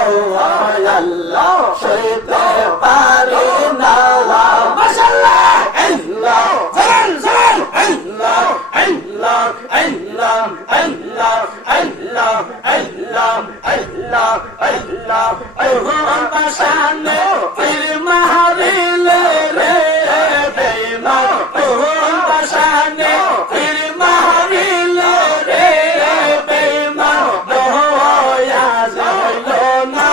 গো আল্লাহ সইতে পারি না মাশাআল্লাহ আল্লাহ জান জান আল্লাহ আল্লাহ আল্লাহ আল্লাহ আল্লাহ আল্লাহ আল্লাহ আল্লাহ আল্লাহ পাশানে ফির মাহরিলে রে বেঈমান পাশানে ফির মাহরিলে রে বেঈমান দয়া যাইলো না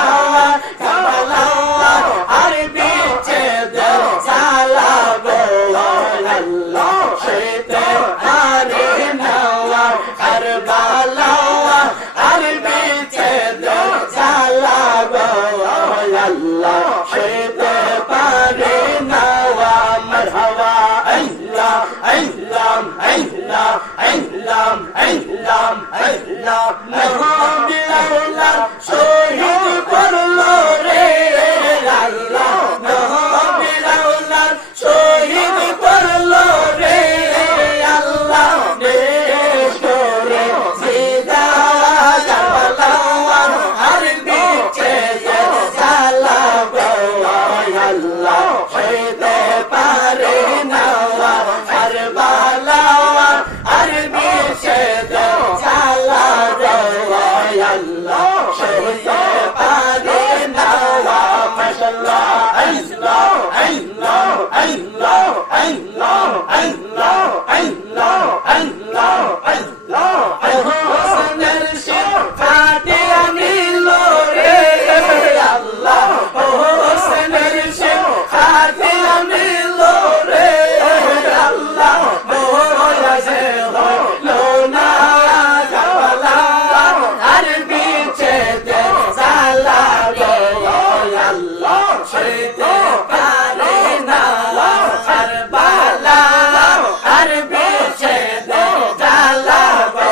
কাবালা আর বিচে দে সালা গো আল্লাহ সইতে পারি না কারবালা আর বিচে দে সালা গো আল্লাহ সইতে পারি না মারহাবা আল্লাহ আল্লাহ আল্লাহ আল্লাহ আল্লাহ আল্লাহ নবী আল্লাহ শহীদ করলো রে আল্লাহ নবী আল্লাহ শহীদ করলো রে আল্লাহ দেশ করে জিদা কারবালা আর বিচে সালা গো আল্লাহ সইতে পারি না কারবালা আর বিচে সালা গো আল্লাহ সইতে পারি না মাশাআল্লাহ আল্লাহ আল্লাহ আল্লাহ আল্লাহ আল্লাহ আল্লাহ আল্লাহ আল্লাহ হোসেনের সিফাতে আনিল রে আল্লাহ হোসেনের সিফাতে আনিল রে আল্লাহ দয়া যে হলো না কারবালা আর বিচে দে সালা গো আল্লাহ সইতে পারি না কারবালা আর বিচে দে সালা গো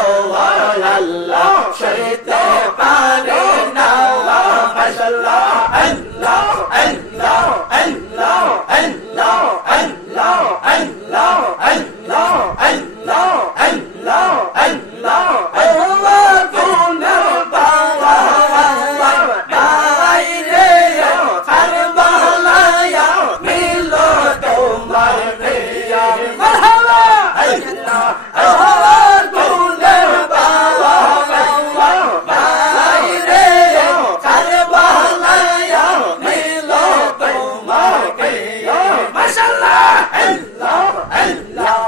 আল্লাহ সইতে পারি না মাশাআল্লাহ আল্লাহ আল্লাহ আল্লাহ আল্লাহ আল্লাহ আল্লাহ আল্লাহ আল্লাহ আল্লাহ আল্লাহ আল্লাহ গুনাহ পাওয়া বাইরে কারবালা মিলো তোমার প্রিয়া মারহাবা আল্লাহ আল্লাহ গুনাহ পাওয়া বাইরে কারবালা মিলো তোমার প্রিয়া মাশাআল্লাহ আল্লাহ আল্লাহ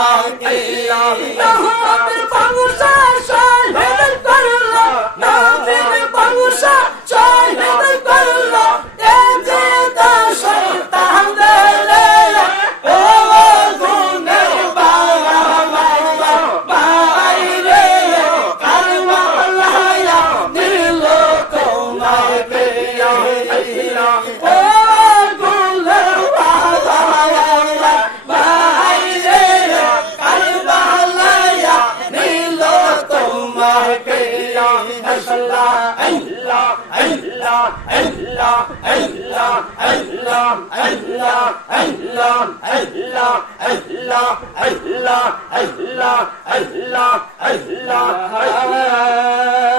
তোমাকে নবীর বংশে শহীদ করলো নবীর বংশে শহীদ করলো এই যে শয়তানের ও গুণের বাইরে কারবালায় দিল তোমাকে ও গুণের বাইরে কারবালায় দিল তোমাকে আল্লাহ আল্লাহ আল্লাহ আল্লাহ আল্লাহ আল্লাহ আল্লাহ আল্লাহ আল্লাহ আল্লাহ আল্লাহ আল্লাহ আল্লাহ আল্লাহ